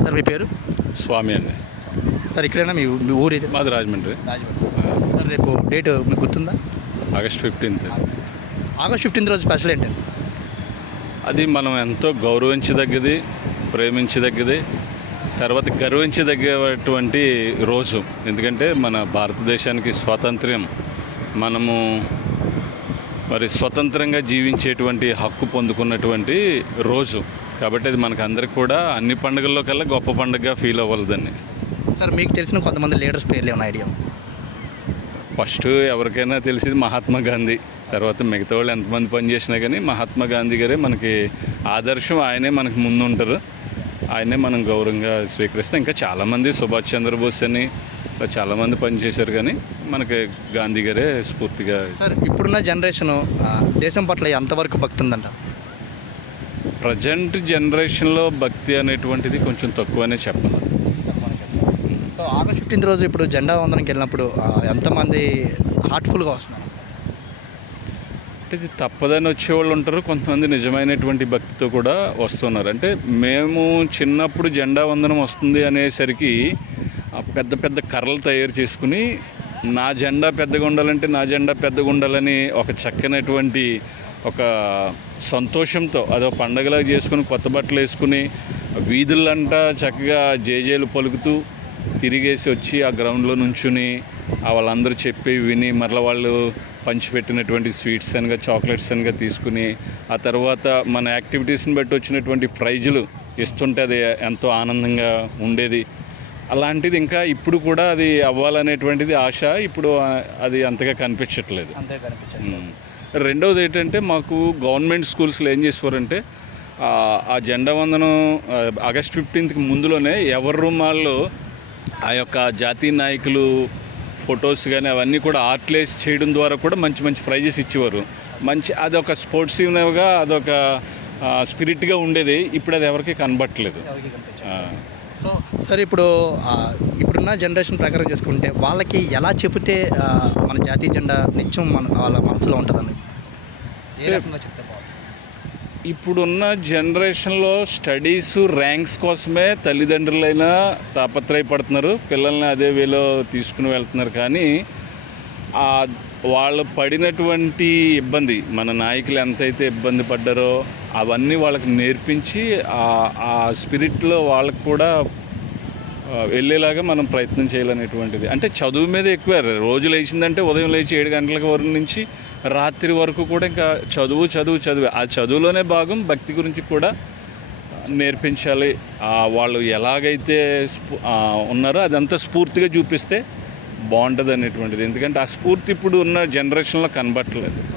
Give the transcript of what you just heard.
Sir మీ పేరు? స్వామి అండి. Sir ఇక్కడైనా? మీ మీ ఊరు ఇది మాది రాజమండ్రి. సార్ రేపు డేట్ మీకు గుర్తుందా? August fifteenth. ఆగస్ట్ ఫిఫ్టీన్త్ రోజు స్పెషల్ ఏంటి? అది మనం ఎంతో గౌరవించదగ్గది ప్రేమించదగ్గది తర్వాత గర్వించదగ్గటువంటి రోజు. ఎందుకంటే మన భారతదేశానికి స్వాతంత్ర్యం మనము మరి స్వతంత్రంగా జీవించేటువంటి హక్కు పొందుకున్నటువంటి రోజు. కాబట్టి అది మనకు అందరికి కూడా అన్ని పండుగల్లో కల్లా గొప్ప పండుగగా ఫీల్ అవ్వాలి దాన్ని. సార్ మీకు తెలిసిన కొంతమంది లీడర్స్ పేర్లు ఏమైనా ఐడియా? ఫస్ట్ ఎవరికైనా తెలిసింది మహాత్మా గాంధీ. తర్వాత మిగతా వాళ్ళు ఎంతమంది పనిచేసినా కానీ మహాత్మా గాంధీ గారే మనకి ఆదర్శం ఆయనే మనకు ముందు ఉంటారు. ఆయనే మనం గౌరవంగా స్వీకరిస్తాం ఇంకా చాలామంది సుభాష్ చంద్రబోస్ అని చాలామంది పనిచేశారు కానీ మనకి గాంధీ గారే స్ఫూర్తిగా సార్ ఇప్పుడున్న జనరేషను దేశం పట్ల ఎంతవరకు భక్తి ఉందంట? ప్రజెంట్ జనరేషన్లో భక్తి అనేటువంటిది కొంచెం తక్కువనే చెప్పాలి. సో ఆగస్ట్ ఫిఫ్టీన్త్ రోజు ఇప్పుడు జెండా వందనకి వెళ్ళినప్పుడు ఎంతమంది హార్ట్ఫుల్గా వస్తున్నారు? అంటే ఇది తప్పదని వచ్చేవాళ్ళు ఉంటారు కొంతమంది నిజమైనటువంటి భక్తితో కూడా వస్తున్నారు. అంటే మేము చిన్నప్పుడు జెండా వందనం వస్తుంది అనేసరికి పెద్ద పెద్ద కర్రలు తయారు చేసుకుని నా జెండా పెద్దగా ఉండాలంటే నా జెండా పెద్దగా ఉండాలని ఒక చక్కనటువంటి ఒక సంతోషంతో అదో పండగలా చేసుకుని కొత్త బట్టలు వేసుకుని వీధులంట చక్కగా జేజేలు పలుకుతూ తిరిగేసి వచ్చి ఆ గ్రౌండ్లో నుంచుని ఆ వాళ్ళందరూ చెప్పి విని మరలా వాళ్ళు పంచిపెట్టినటువంటి స్వీట్స్ అనగా చాక్లెట్స్ అనగా తీసుకుని ఆ తర్వాత మన యాక్టివిటీస్ని బట్టి వచ్చినటువంటి ప్రైజులు ఇస్తుంటే అది ఎంతో ఆనందంగా ఉండేది. అలాంటిది ఇంకా ఇప్పుడు కూడా అది అవ్వాలనేటువంటిది ఆశ ఇప్పుడు అది అంతగా కనిపించట్లేదు. అంతే కనిపించండి మ్మ్. రెండవది ఏంటంటే మాకు గవర్నమెంట్ స్కూల్స్లో ఏం చేసేవారంటే ఆ, ఆ జెండా వందనం ఆగస్ట్ ఫిఫ్టీన్త్కి ముందులోనే ఎవరి రూమాల్లో ఆ యొక్క జాతీయ నాయకులు ఫొటోస్ కానీ అవన్నీ కూడా ఆర్ట్లేస్ చేయడం ద్వారా కూడా మంచి మంచి ప్రైజెస్ ఇచ్చేవారు. మంచి అదొక స్పోర్ట్స్గా అదొక స్పిరిట్గా ఉండేది. ఇప్పుడు అది ఎవరికి కనబట్టలేదు సో సార్ ఇప్పుడు ఇప్పుడున్న జనరేషన్ ప్రకారం చేసుకుంటే వాళ్ళకి ఎలా చెబితే మన జాతీయ జెండా నిత్యం మన వాళ్ళ మనసులో ఉంటుందండి? ఏ రకంగా చెప్తే బాగుంటుంది? ఇప్పుడున్న జనరేషన్లో స్టడీస్ ర్యాంక్స్ కోసమే తల్లిదండ్రులైనా తాపత్రయపడుతున్నారు. పిల్లల్ని అదే వేలో తీసుకుని వెళ్తున్నారు. కానీ వాళ్ళు పడినటువంటి ఇబ్బంది మన నాయకులు ఎంతైతే ఇబ్బంది పడ్డారో అవన్నీ వాళ్ళకి నేర్పించి ఆ- స్పిరిట్లో వాళ్ళకు కూడా వెళ్ళేలాగా మనం ప్రయత్నం చేయాలనేటువంటిది. అంటే చదువు మీద ఎక్కువ రోజు లేచిందంటే ఉదయం లేచి ఏడు గంటల వరకు నుంచి రాత్రి వరకు కూడా ఇంకా చదువు చదువు చదువు. ఆ చదువులోనే భాగం భక్తి గురించి కూడా నేర్పించాలి. వాళ్ళు ఎలాగైతే స్ఫూ- ఉన్నారో అదంతా స్ఫూర్తిగా చూపిస్తే బాగుంటుంది అనేటువంటిది ఎందుకంటే ఆ స్ఫూర్తి ఇప్పుడు ఉన్న జనరేషన్లో కనబట్టలేదు